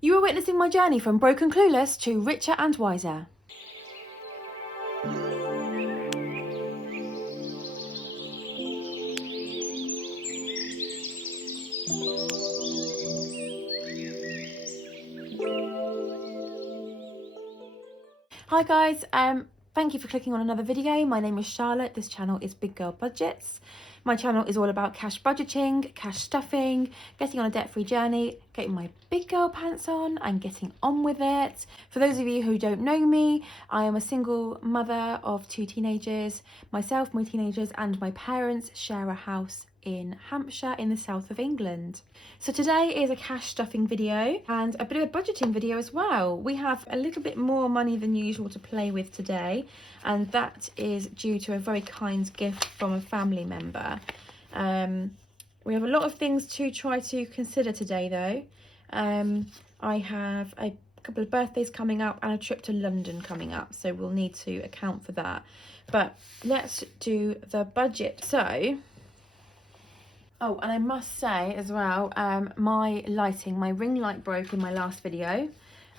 You are witnessing my journey from broken clueless to richer and wiser. Hi guys, thank you for clicking on another video. My name is Charlotte. This channel is Big Girl Budgets. My channel is all about cash budgeting, cash stuffing, getting on a debt-free journey, getting my big girl pants on and getting on with it. For those of you who don't know me, I am a single mother of 2 teenagers. Myself, my teenagers and my parents share a house in Hampshire in the south of England. So today is a cash stuffing video and a bit of a budgeting video as well. We have a little bit more money than usual to play with today, and that is due to a very kind gift from a family member. We have a lot of things to try to consider today though. I have a couple of birthdays coming up and a trip to London coming up, so we'll need to account for that. But let's do the budget. Oh, and I must say as well, my ring light broke in my last video.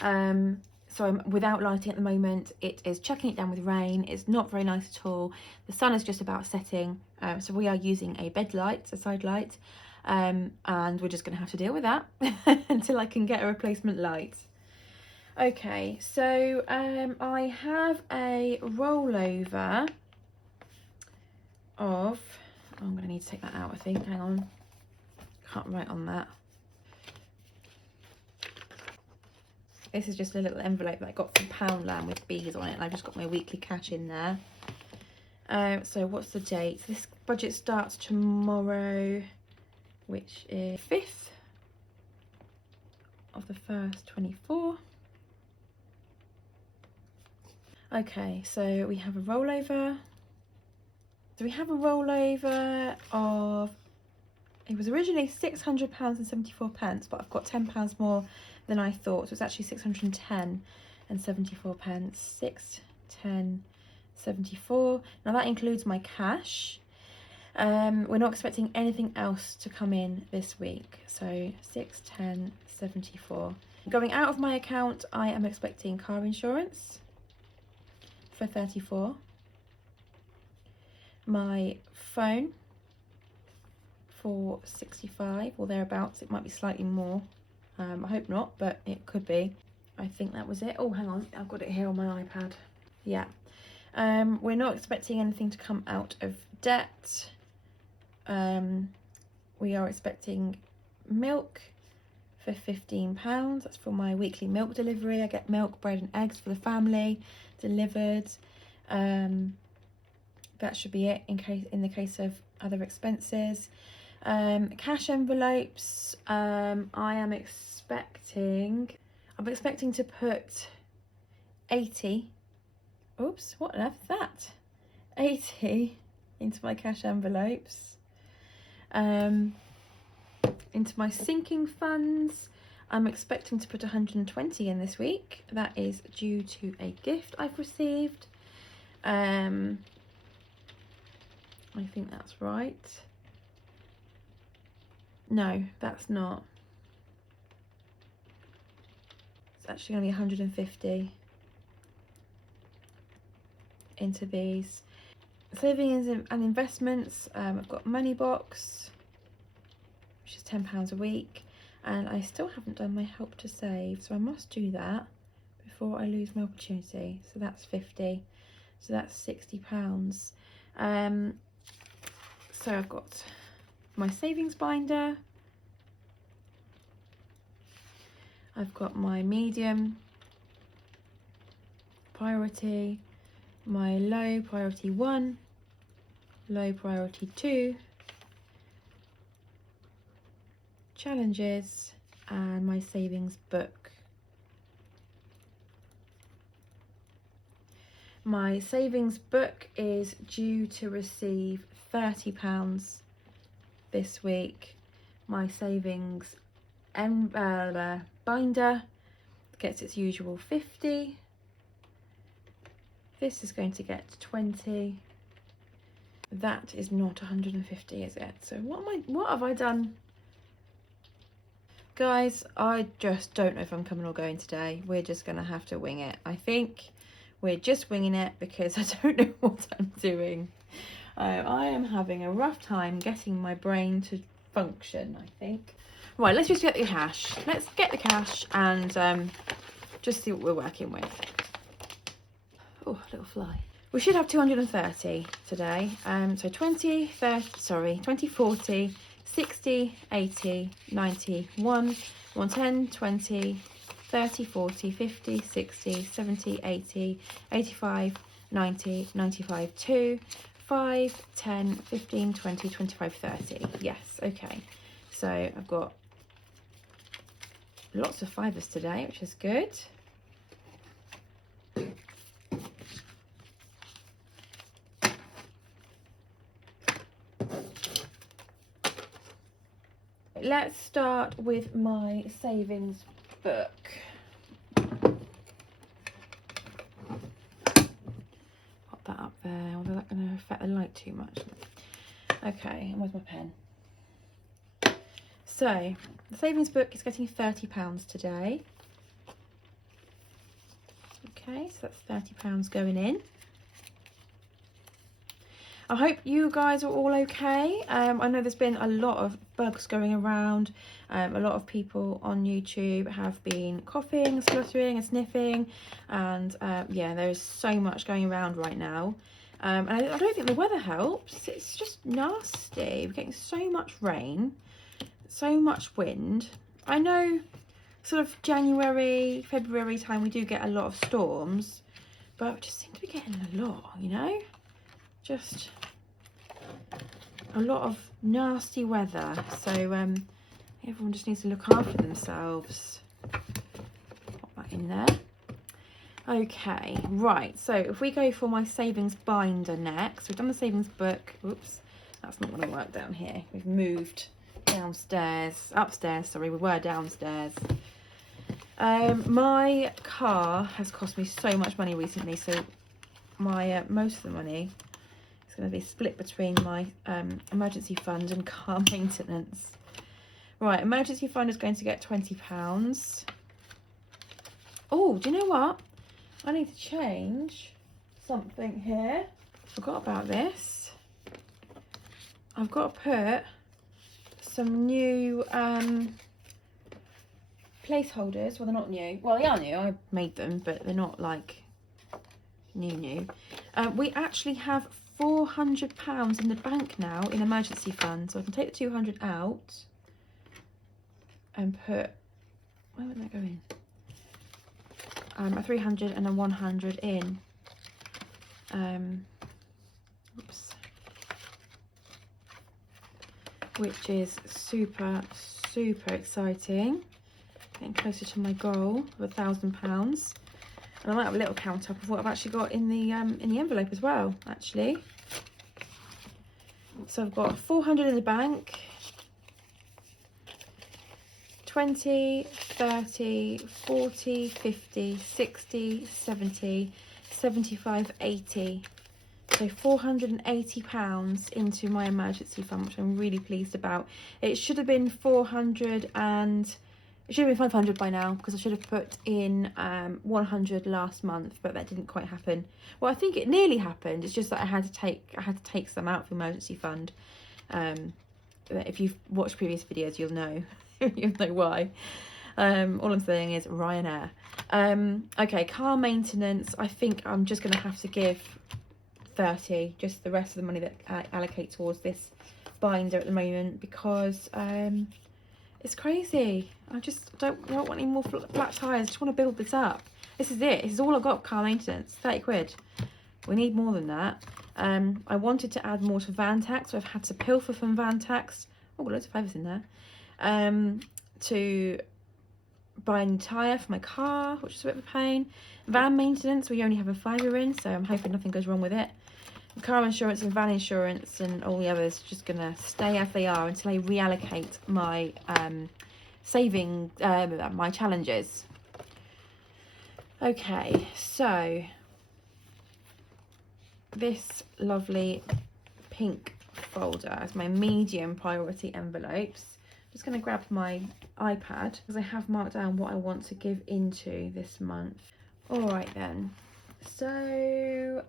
So I'm without lighting at the moment. It is chucking it down with rain. It's not very nice at all. The sun is just about setting. So we are using a bed light, a side light. And we're just going to have to deal with that until I can get a replacement light. Okay, so I have a rollover of... Oh, I'm going to need to take that out, I think. Hang on. Can't write on that. This is just a little envelope that I got from Poundland with bees on it. And I've just got my weekly cash in there. So what's the date? This budget starts tomorrow, which is 5th of the 1st, 24. Okay, so we have a rollover. So we have a rollover of, it was originally £600.74, but I've got £10 more than I thought. So it's actually 610.74. 610.74. Now that includes my cash. We're not expecting anything else to come in this week. So 610.74. Going out of my account, I am expecting car insurance for 34. My phone for 65 or thereabouts. It might be slightly more. I hope not, but it could be. I think that was it. Oh, hang on, I've got it here on my iPad. Yeah. We're not expecting anything to come out of debt. We are expecting milk for £15. That's for my weekly milk delivery. I get milk, bread and eggs for the family delivered. That should be it in the case of other expenses. Cash envelopes. I'm expecting to put 80. Oops, what on earth is that? 80 into my cash envelopes. Into my sinking funds. I'm expecting to put 120 in this week. That is due to a gift I've received. I think that's right. No, that's not. It's actually only 150 into these. Savings and investments, I've got Money Box, which is £10 a week, and I still haven't done my Help to Save, so I must do that before I lose my opportunity. So that's 50, so that's £60. So I've got my savings binder, I've got my medium priority, my low priority 1, low priority 2, challenges, and my savings book. My savings book is due to receive £30 this week. My savings binder gets its usual 50. This is going to get 20. That is not 150, is it? So what have I done? Guys, I just don't know if I'm coming or going today. We're just going to have to wing it. I think we're just winging it because I don't know what I'm doing. I am having a rough time getting my brain to function, I think. Right, let's just get the cash. Let's get the cash and just see what we're working with. Oh, little fly. We should have 230 today. So 20, 40, 60, 80, 90, 110, 20, 30, 40, 50, 60, 70, 80, 85, 90, 95, 2, 5, 10, 15, 20, 25, 30. Yes, okay. So I've got lots of fivers today, which is good. Let's start with my savings book. Pop that up there, although that's going to affect the light too much. Okay, and where's my pen? So, the savings book is getting £30 today. Okay, so that's £30 going in. I hope you guys are all okay. I know there's been a lot of bugs going around. A lot of people on YouTube have been coughing, spluttering and sniffing. And yeah, there's so much going around right now. And I don't think the weather helps. It's just nasty. We're getting so much rain, so much wind. I know sort of January, February time we do get a lot of storms. But we just seem to be getting a lot, you know? Just a lot of nasty weather, so everyone just needs to look after themselves. Pop that in there. Okay, right, so if we go for my savings binder next, we've done the savings book. Oops, that's not going to work down here. We've moved upstairs, sorry, we were downstairs. My car has cost me so much money recently, so my most of the money going to be split between my emergency fund and car maintenance. Right, emergency fund is going to get £20. Oh, do you know what? I need to change something here. Forgot about this. I've got to put some new placeholders. Well, they're not new. Well, they are new. I made them, but they're not like new. We actually have £400 in the bank now in emergency fund, so I can take the 200 out and put, where would that go in? A 300 and a 100 in. Oops. Which is super exciting. Getting closer to my goal of £1,000. And I might have a little count up of what I've actually got in the envelope as well, actually. So I've got 400 in the bank, 20, 30, 40, 50, 60, 70, 75, 80. So £480 into my emergency fund, which I'm really pleased about. It should have been 400 and it should have been 500 by now, because I should have put in 100 last month, but that didn't quite happen. Well, I think it nearly happened. It's just that I had to take some out for emergency fund. If you've watched previous videos, you'll know you'll know why. All I'm saying is Ryanair. Okay, car maintenance. I think I'm just going to have to give 30, just the rest of the money that I allocate towards this binder at the moment, because it's crazy. I just don't want any more flat tyres. I just want to build this up. This is it. This is all I've got for car maintenance. 30 quid. We need more than that. I wanted to add more to van tax, so I've had to pilfer from van tax. Oh, loads of favours in there. To buy a new tyre for my car, which is a bit of a pain. Van maintenance, we only have a £5 in, so I'm hoping nothing goes wrong with it. Car insurance and van insurance and all the others just gonna stay as they are until I reallocate my my challenges. Okay, so this lovely pink folder as my medium priority envelopes. just going to grab my iPad because I have marked down what I want to give into this month. All right then. So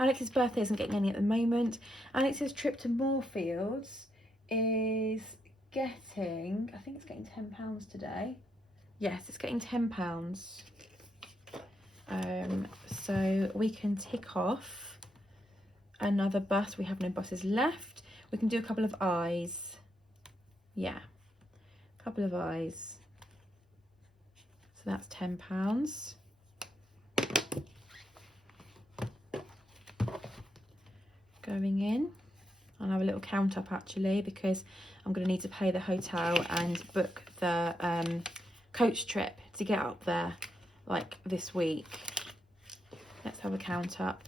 Alex's birthday isn't getting any at the moment. Alex's trip to Moorfields is getting, I think it's getting £10 today. Yes, it's getting £10. So we can tick off another bus. We have no buses left. We can do a couple of eyes. Yeah, a couple of eyes. So that's £10. Going in. I'll have a little count up actually because I'm going to need to pay the hotel and book the coach trip to get up there like this week. Let's have a count up.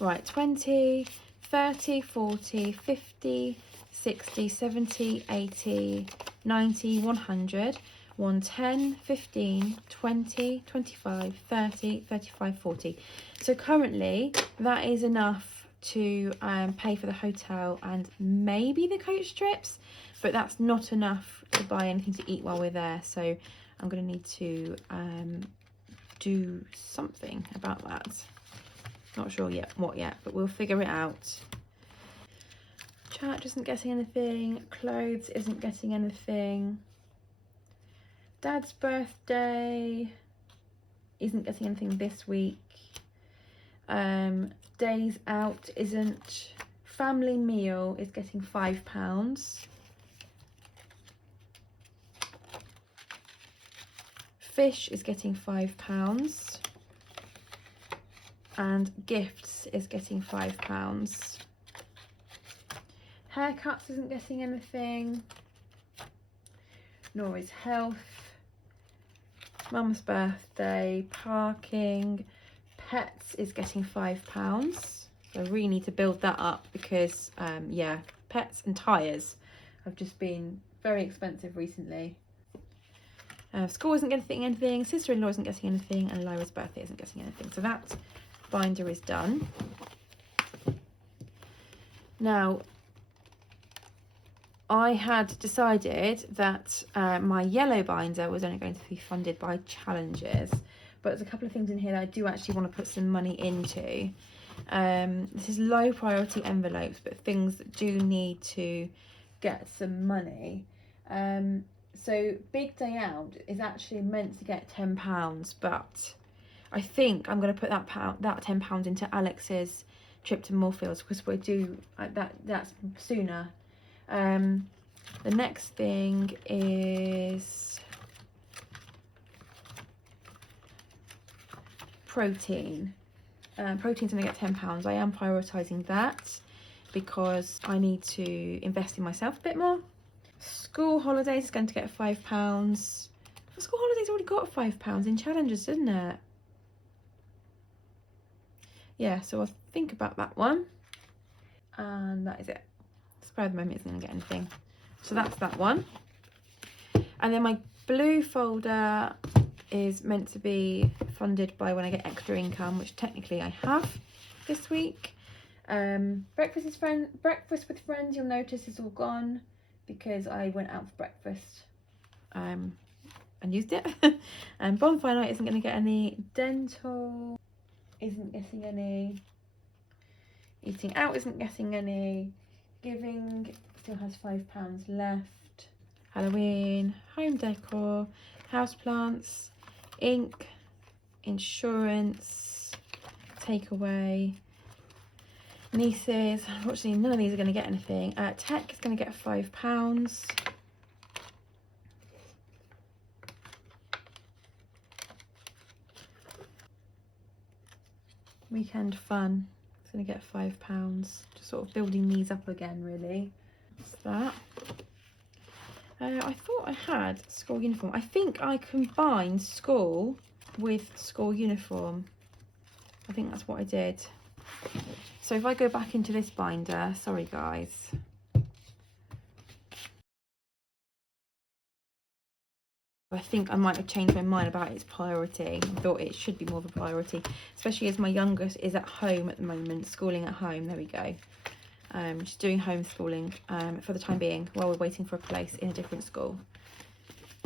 Right, 20, 30, 40, 50, 60, 70, 80, 90, 100, 110, 15, 20, 25, 30, 35, 40. So currently that is enough to pay for the hotel and maybe the coach trips, but that's not enough to buy anything to eat while we're there. So I'm going to need to do something about that. Not sure yet what yet, but we'll figure it out. Church isn't getting anything. Clothes isn't getting anything. Dad's birthday isn't getting anything this week. Days out isn't. Family meal is getting £5. Fish is getting £5. And gifts is getting £5. Haircuts isn't getting anything, nor is health. Mum's birthday, parking, pets is getting £5. So I really need to build that up because yeah, pets and tyres have just been very expensive recently. School isn't getting anything, sister-in-law isn't getting anything, and Lyra's birthday isn't getting anything. So that binder is done. Now, I had decided that my yellow binder was only going to be funded by challenges, but there's a couple of things in here that I do actually want to put some money into. This is low priority envelopes, but things that do need to get some money. So Big Day Out is actually meant to get £10, but I think I'm going to put that £10 into Alex's trip to Moorfields because we're due that's sooner. The next thing is protein. Protein's going to get £10. I am prioritising that because I need to invest in myself a bit more. School holidays is going to get £5. School holidays already got £5 in challenges, didn't it? Yeah, so I'll think about that one. And that is it. Square at the moment isn't going to get anything. So that's that one. And then my blue folder is meant to be funded by when I get extra income, which technically I have this week. Breakfast with friends, you'll notice is all gone because I went out for breakfast and used it. And bonfire night isn't going to get any. Dental isn't getting any. Eating out isn't getting any. Giving still has £5 left. Halloween, home decor, houseplants, ink, insurance, takeaway, nieces. Unfortunately, none of these are going to get anything. Tech is going to get £5. Weekend fun. It's going to get £5. Just sort of building these up again, really. That's that. I thought I had school uniform. I think I combined school with school uniform. I think that's what I did. So if I go back into this binder, sorry guys. I think I might have changed my mind about its priority. I thought it should be more of a priority, especially as my youngest is at home at the moment, schooling at home. There we go. She's doing homeschooling for the time being while we're waiting for a place in a different school.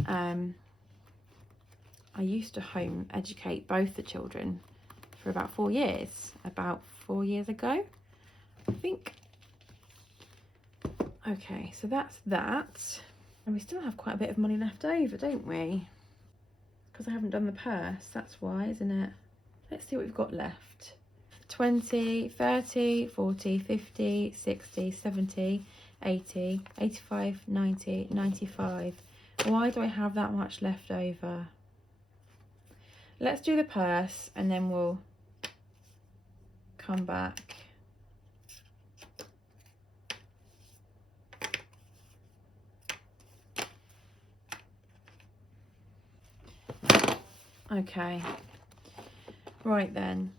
I used to home educate both the children for about 4 years, about 4 years ago, I think. Okay, so that's that. And we still have quite a bit of money left over, don't we? Because I haven't done the purse, that's why, isn't it? Let's see what we've got left. 20, 30, 40, 50, 60, 70, 80, 85, 90, 95. Why do I have that much left over? Let's do the purse and then we'll come back. Okay, right then.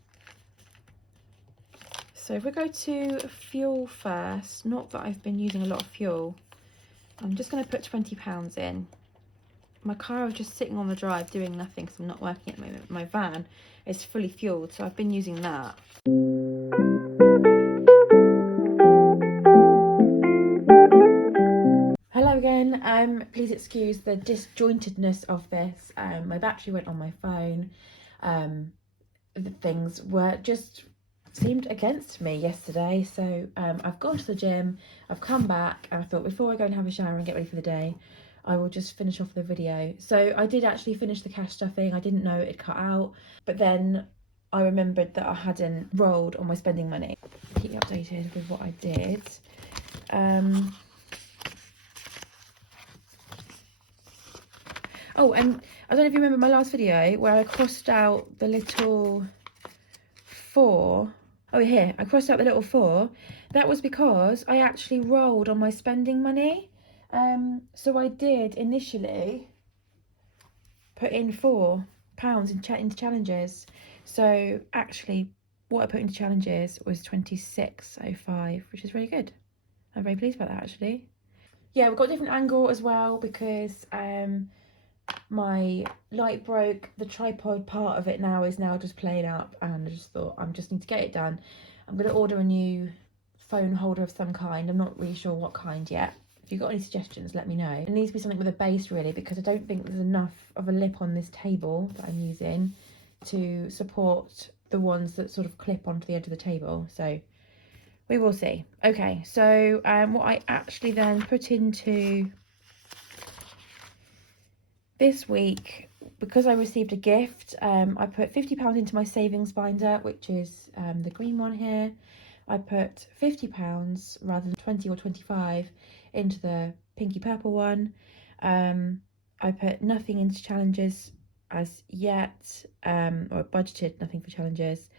So if we go to fuel first, not that I've been using a lot of fuel, I'm just going to put £20 in. My car is just sitting on the drive doing nothing because I'm not working at the moment. My van is fully fueled, so I've been using that. Hello again. Please excuse the disjointedness of this. My battery went on my phone. The things were just seemed against me yesterday, so I've gone to the gym, I've come back, and I thought before I go and have a shower and get ready for the day, I will just finish off the video. So I did actually finish the cash stuffing. I didn't know it cut out, but then I remembered that I hadn't rolled on my spending money. Keep you updated with what I did. Oh, and I don't know if you remember my last video where I crossed out the little 4. Oh, here, I crossed out the little 4. That was because I actually rolled on my spending money. So I did initially put in £4 into challenges. So actually, what I put into challenges was 26.05, which is really good. I'm very pleased about that, actually. Yeah, we've got a different angle as well because my light broke. The tripod part of it now is just playing up, and I just thought I just need to get it done. I'm going to order a new phone holder of some kind. I'm not really sure what kind yet. If you've got any suggestions, let me know. It needs to be something with a base, really, because I don't think there's enough of a lip on this table that I'm using to support the ones that sort of clip onto the edge of the table. So we will see. Okay, so what I actually then put into this week, because I received a gift, I put £50 into my savings binder, which is the green one here. I put £50 rather than 20 or 25 into the pinky purple one. I put nothing into challenges as yet, or budgeted nothing for challenges.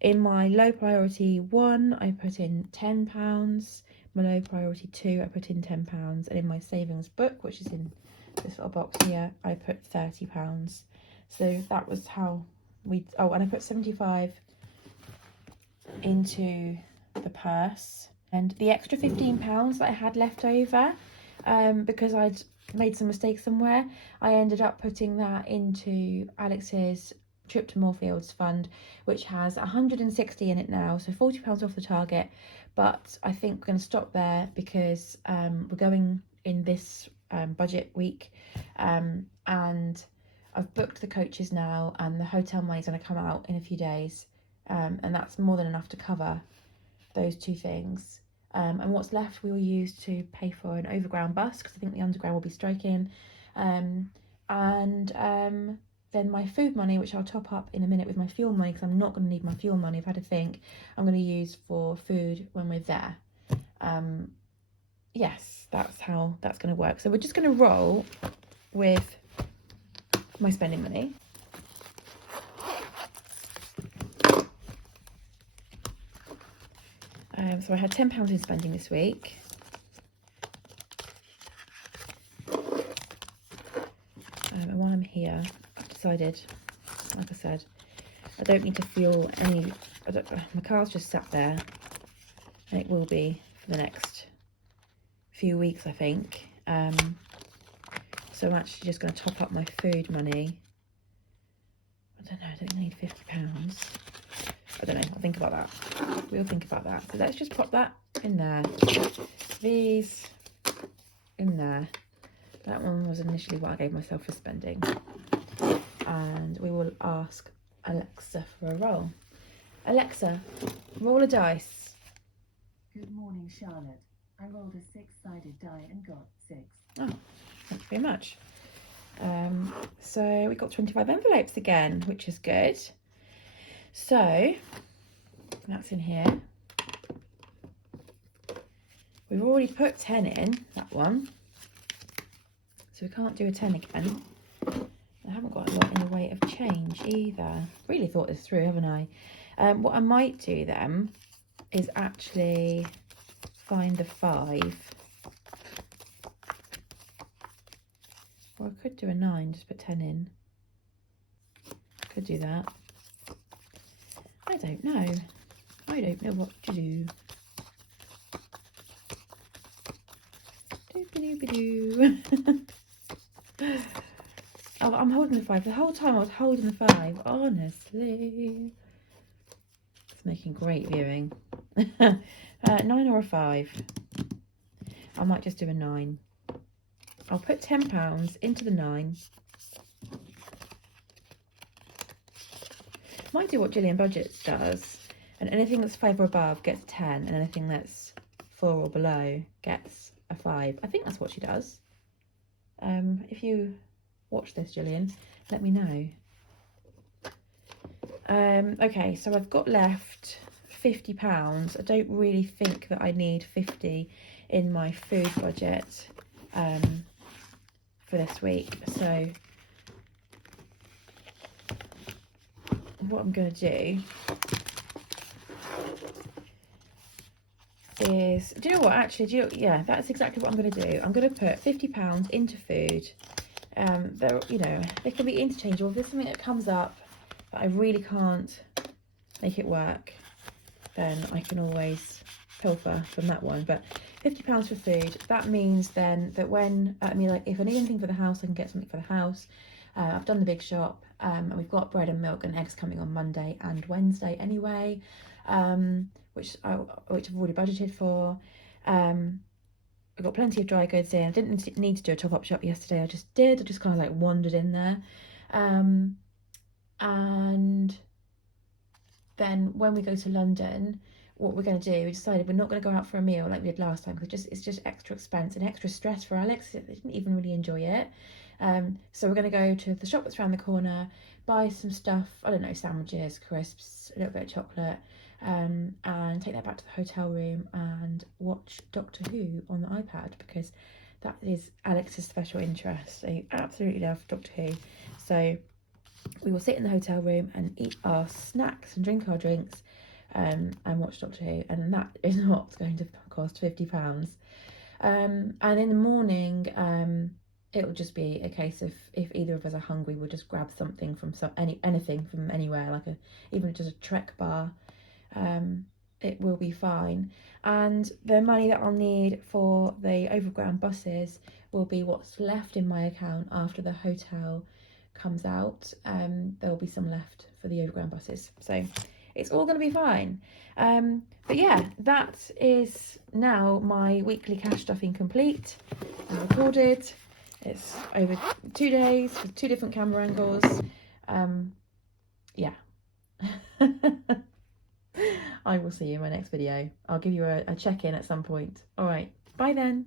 In my low priority 1, I put in £10. My low priority 2, I put in £10. And in my savings book, which is in this little box here, I put £30. So that was how we... Oh, and I put 75 into the purse, and the extra £15 that I had left over, because I'd made some mistakes somewhere, I ended up putting that into Alex's trip to Moorfields fund, which has 160 in it now, so £40 off the target. But I think we're going to stop there because we're going in this budget week, and I've booked the coaches now, and the hotel money's going to come out in a few days, and that's more than enough to cover those 2 things. And what's left we will use to pay for an overground bus, because I think the underground will be striking, and then my food money, which I'll top up in a minute with my fuel money, because I'm not going to need my fuel money. I've had to think. I'm going to use for food when we're there. Yes, that's how that's going to work. So we're just going to roll with my spending money. So I had £10 in spending this week. And while I'm here, I've decided, like I said, I don't need to fuel any... my car's just sat there, and it will be for the next few weeks, I think. So I'm actually just going to top up my food money. I don't know, I don't need £50. I don't know, I'll think about that. We'll think about that. So let's just pop that in there. These in there. That one was initially what I gave myself for spending. And we will ask Alexa for a roll. Alexa, roll a dice. Good morning, Charlotte. I rolled a 6-sided die and got 6. Oh, thank you very much. So we got 25 envelopes again, which is good. So that's in here. We've already put 10 in, that one. So we can't do a 10 again. I haven't got a lot in the way of change either. Really thought this through, haven't I? What I might do then is actually find the 5. Or I could do a 9, just put 10 in. Could do that. I don't know. I don't know what to do. Doop-a-doop-a-doo. Oh, I'm holding the 5. The whole time I was holding the 5. Honestly. It's making great viewing. 9 or a 5. I might just do a 9. I'll put £10 into the 9. Might do what Gillian Budgets does. And anything that's 5 or above gets 10. And anything that's 4 or below gets a 5. I think that's what she does. If you watch this, Gillian, let me know. Okay, so I've got left £50. I don't really think that I need 50 in my food budget for this week. So what I'm going to do is, do you know what, actually, yeah, that's exactly what I'm going to do. I'm going to put £50 into food. They're, you know, they can be interchangeable. If there's something that comes up that I really can't make it work, then I can always pilfer from that one. But £50 for food, that means then that when, like if I need anything for the house, I can get something for the house. I've done the big shop, and we've got bread and milk and eggs coming on Monday and Wednesday anyway, which I've already budgeted for. I've got plenty of dry goods in. I didn't need to do a top-up shop yesterday. I just did. I just kind of like wandered in there. And then when we go to London, what we're going to do, we decided we're not going to go out for a meal like we did last time, because it's just extra expense and extra stress for Alex. They didn't even really enjoy it. So we're going to go to the shop that's around the corner, buy some stuff, I don't know, sandwiches, crisps, a little bit of chocolate, and take that back to the hotel room and watch Doctor Who on the iPad, because that is Alex's special interest. They absolutely love Doctor Who. So we will sit in the hotel room and eat our snacks and drink our drinks, and watch Doctor Who, and that is not going to cost £50. And in the morning, it will just be a case of, if either of us are hungry, we'll just grab something from anything from anywhere, like even just a Trek bar. It will be fine. And the money that I'll need for the overground buses will be what's left in my account after the hotel comes out. There will be some left for the overground buses, so it's all going to be fine. But yeah, that is now my weekly cash stuffing complete and recorded. It's over 2 days with 2 different camera angles. Yeah. I will see you in my next video. I'll give you a check-in at some point. All right, bye then.